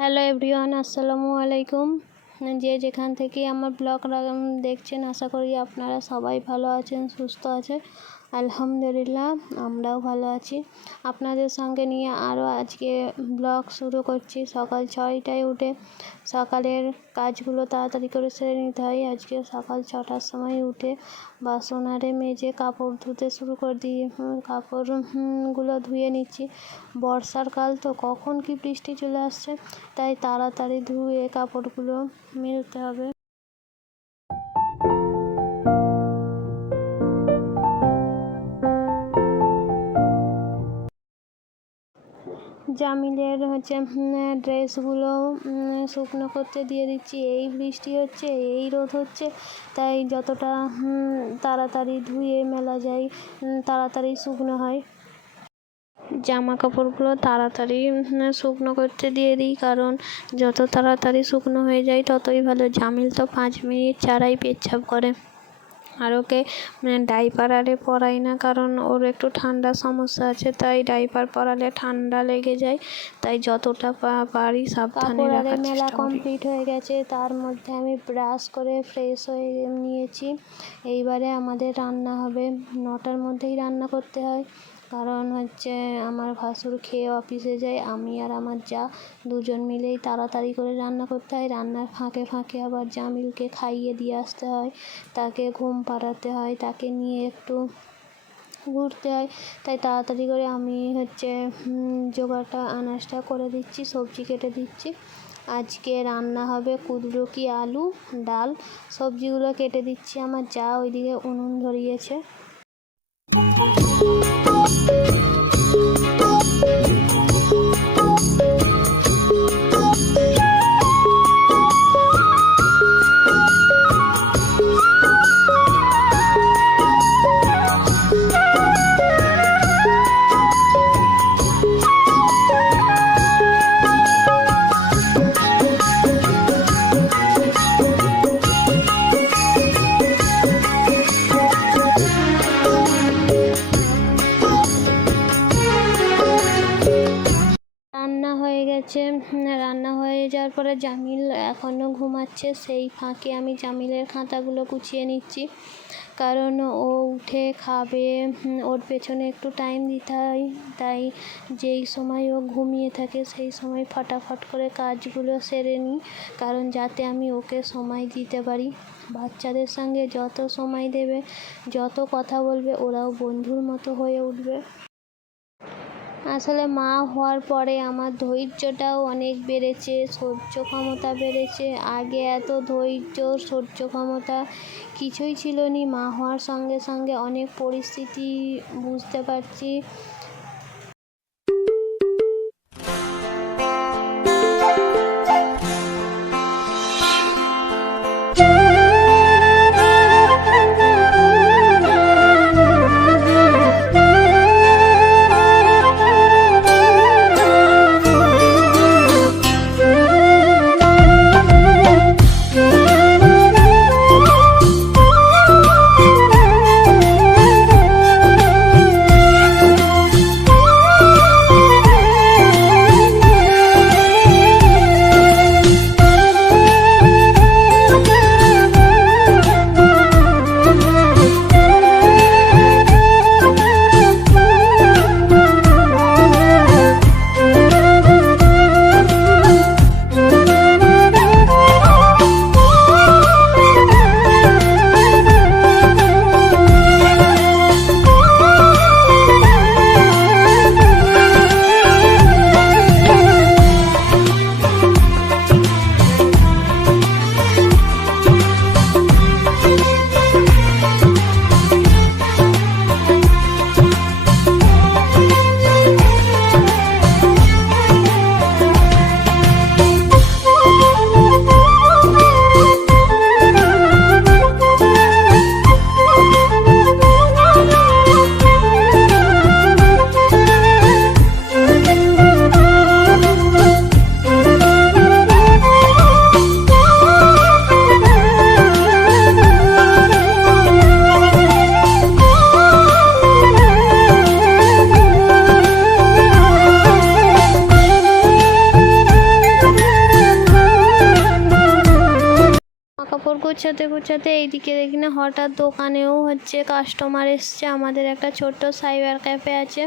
Hello everyone, আসসালামু আলাইকুম। যে যেখান থেকে আমার ব্লগ দেখছেন, আশা করি আপনারা সবাই ভালো আছেন, সুস্থ আছেন। আলহামদুলিল্লাহ, আমরাও ভালো আছি। আপনাদের সঙ্গে নিয়ে আরও আজকে ব্লগ শুরু করছি। সকাল 6টায় উঠে সকালের কাজগুলো তাড়াতাড়ি করে সেরে নিতে হয়। আজকে সকাল 6টার সময় উঠে বাসন আরে মেজে কাপড় ধুতে শুরু করে দিয়ে কাপড়গুলো ধুয়ে নিচ্ছি। বর্ষার কাল তো কখন কি বৃষ্টি চলে আসছে, তাই তাড়াতাড়ি ধুয়ে কাপড়গুলো মেলতে হবে। জামিলের ড্রেসগুলো শুকনো করতে দিয়ে দিচ্ছি। এই বৃষ্টি হচ্ছে, এই রোদ হচ্ছে, তাই যতটা তাড়াতাড়ি ধুয়ে মেলা যায় তাড়াতাড়ি শুকনো হয়। জামা কাপড়গুলো তাড়াতাড়ি শুকনো করতে দিয়ে দিই, কারণ যত তাড়াতাড়ি শুকনো হয়ে যায় ততই ভালো। জামিল তো 5 মিনিট ছাড়াই পেচ্ছাপ করে। আর ওকে ডাইপার আরে পরাই না, কারণ ওর একটু ঠান্ডার সমস্যা আছে, তাই ডাইপার পরালে ঠান্ডা লেগে যায়। তাই যতটা পারি সাবধানে রাখার চেষ্টা করি। কমপ্লিট হয়ে গেছে, তার মধ্যে আমি ব্রাশ করে ফ্রেশ হয়ে নিয়েছি। এইবারে আমাদের রান্না হবে। 9টার মধ্যেই রান্না করতে হয়, কারণ আমার ভাসুর খেয়ে অফিসে যায়। আমি আর আমার যা দুজন মিলেই তাড়াতাড়ি করে রান্না করতে হয়। রান্নার ফাঁকে ফাঁকে আবার জামিলকে খাইয়ে দিয়ে আসতে হয়, তাকে ঘুম পাড়াতে হয়, তাকে নিয়ে একটু ঘুরতে হয়। তাই তাড়াতাড়ি করে আমি জোগাড়টা আনাজটা করে দিচ্ছি, সবজি কেটে দিচ্ছি। আজকে রান্না হবে কুদরুকি আলু, ডাল। সবজিগুলো কেটে দিচ্ছি। আমার যা ওইদিকে উনুন ধরিয়েছে। রান্না হয়ে যাওয়ার পরে জামিল এখনও ঘুমাচ্ছে। সেই ফাঁকে আমি জামিলের খাতাগুলো গুছিয়ে নিচ্ছি, কারণ ও উঠে খাবে, ওর পেছনে একটু টাইম দিতে হয়। তাই যেই সময় ও ঘুমিয়ে থাকে সেই সময় ফটাফট করে কাজগুলো সেরে নিই, কারণ যাতে আমি ওকে সময় দিতে পারি। বাচ্চাদের সঙ্গে যত সময় দেবে, যত কথা বলবে, ওরাও বন্ধুর মতো হয়ে উঠবে। আসলে মা হওয়ার পরে আমার ধৈর্যটাও অনেক বেড়েছে, সহ্য ক্ষমতা বেড়েছে। আগে এত ধৈর্য সহ্য ক্ষমতা কিছুই ছিল না। মা হওয়ার সঙ্গে সঙ্গে অনেক পরিস্থিতি বুঝতে পারছি। গুছাতে গুছাতে এইদিকে দেখি না হঠাৎ দোকানেও হচ্ছে কাস্টমার এসছে। আমাদের একটা ছোট্ট সাইবার ক্যাফে আছে,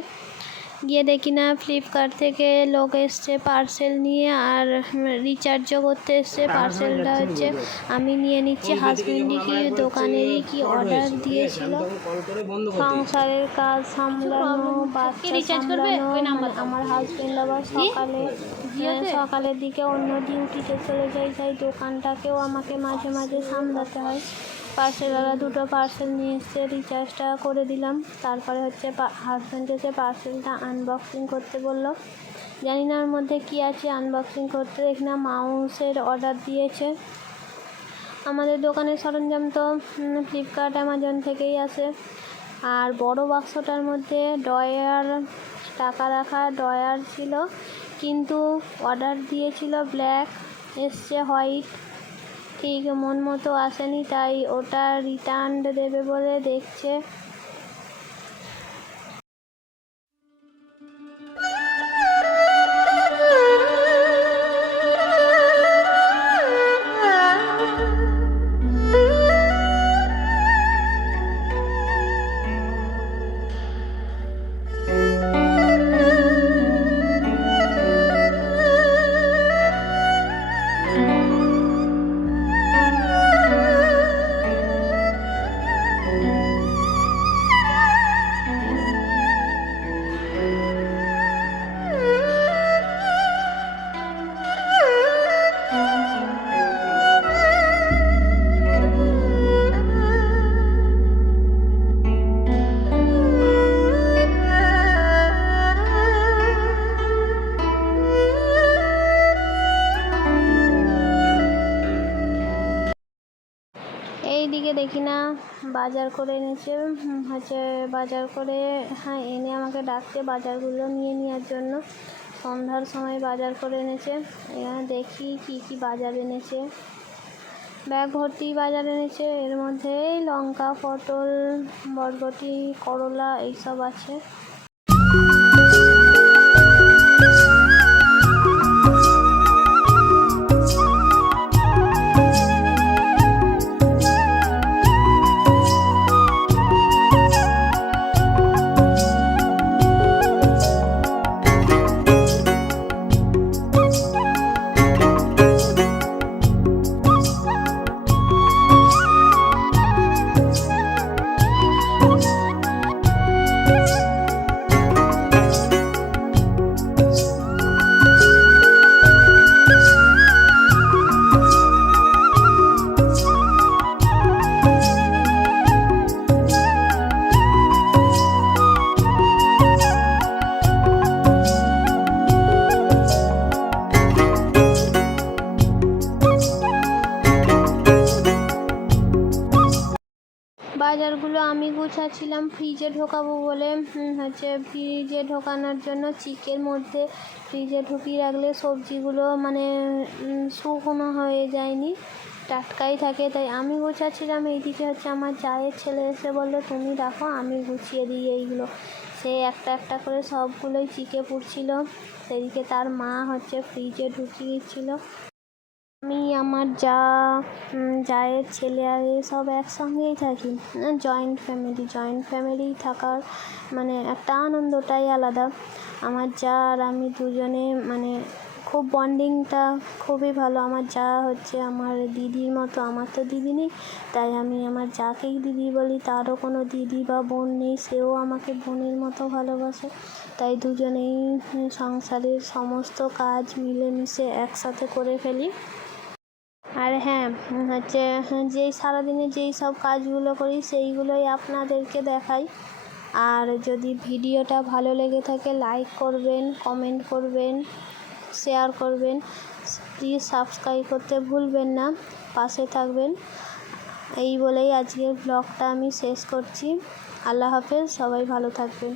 গিয়ে দেখি না ফ্লিপকার্ট থেকে লোক এসছে পার্সেল নিয়ে, আর রিচার্জও করতে এসছে। পার্সেলটা হচ্ছে আমি নিয়ে নিচ্ছি। হাজবেন্ডই কি দোকানেরই কি অর্ডার দিয়েছিল। সংসারের কাজ সামলানো, বাচ্চা সামলানো, আমার হাজবেন্ড আবার সকালের দিকে অন্য ডিউটিতে চলে যায়, তাই দোকানটাকেও আমাকে মাঝে মাঝে সামলাতে হয়। পার্সেলওয়ালা দুটো পার্সেল নিয়ে এসছে, রিচার্জটা করে দিলাম। তারপরে হচ্ছে হাজব্যান্ড এসে পার্সেলটা আনবক্সিং করতে বললো। জানি না ওর মধ্যে কী আছে। আনবক্সিং করতে দেখি না মাউসের অর্ডার দিয়েছে। আমাদের দোকানের সরঞ্জাম তো ফ্লিপকার্ট অ্যামাজন থেকেই আসে। আর বড় বাক্সটার মধ্যে ড্রয়ার, টাকা রাখা ড্রয়ার ছিল, কিন্তু অর্ডার দিয়েছিল ব্ল্যাক, এসছে হোয়াইট। ঠিক মন মতো আসেনি, তাই ওটা রিটার্ন দেবে বলে দেখছে। এইদিকে দেখি না বাজার করে এনেছে, হচ্ছে বাজার করে এনে আমাকে ডাকছে বাজারগুলো নিয়ে নেওয়ার জন্য। সন্ধ্যার সময় বাজার করে এনেছে। এখানে দেখি কি কি বাজার এনেছে। ব্যাগ ভর্তি বাজার এনেছে। এর মধ্যে লঙ্কা, পটল, বরবটি, করলা এইসব আছে। বাজারগুলো আমি গুছাচ্ছিলাম ফ্রিজে ঢোকাবো বলে। হচ্ছে ফ্রিজে ঢোকানোর জন্য চিকের মধ্যে ফ্রিজে ঢুকিয়ে রাখলে সবজিগুলো মানে শুকনো হয়ে যায়নি, টাটকাই থাকে। তাই আমি গুছাচ্ছিলাম। এইদিকে হচ্ছে আমার জায়ের ছেলে এসে বললো তুমি রাখো, আমি গুছিয়ে দিই এইগুলো। সে একটা একটা করে সবগুলোই চিকে পুড়ছিল। সেদিকে তার মা হচ্ছে ফ্রিজে ঢুকিয়ে দিচ্ছিলো। আমি আমার জায়ের ছেলে আর সব একসঙ্গেই থাকি। জয়েন্ট ফ্যামিলি থাকার মানে একটা আনন্দটাই আলাদা। আমার যা আর আমি দুজনে মানে খুব বন্ডিংটা খুবই ভালো। আমার যা হচ্ছে আমার দিদির মতো। আমার তো দিদি নেই, তাই আমি আমার যাকেই দিদি বলি, তারও কোনো দিদি বা বোন নেই, সেও আমাকে বোনের মতো ভালোবাসে। তাই দুজনেই সংসারের সমস্ত কাজ মিলেমিশে একসাথে করে ফেলি। আর হ্যাঁ, হচ্ছে যেই সারাদিনে যেই সব কাজগুলো করি সেইগুলোই আপনাদেরকে দেখাই। আর যদি ভিডিওটা ভালো লেগে থাকে লাইক করবেন, কমেন্ট করবেন, শেয়ার করবেন। প্লিজ সাবস্ক্রাইব করতে ভুলবেন না, পাশে থাকবেন। এই বলেই আজকের ব্লগটা আমি শেষ করছি। আল্লাহ হাফেজ, সবাই ভালো থাকবেন।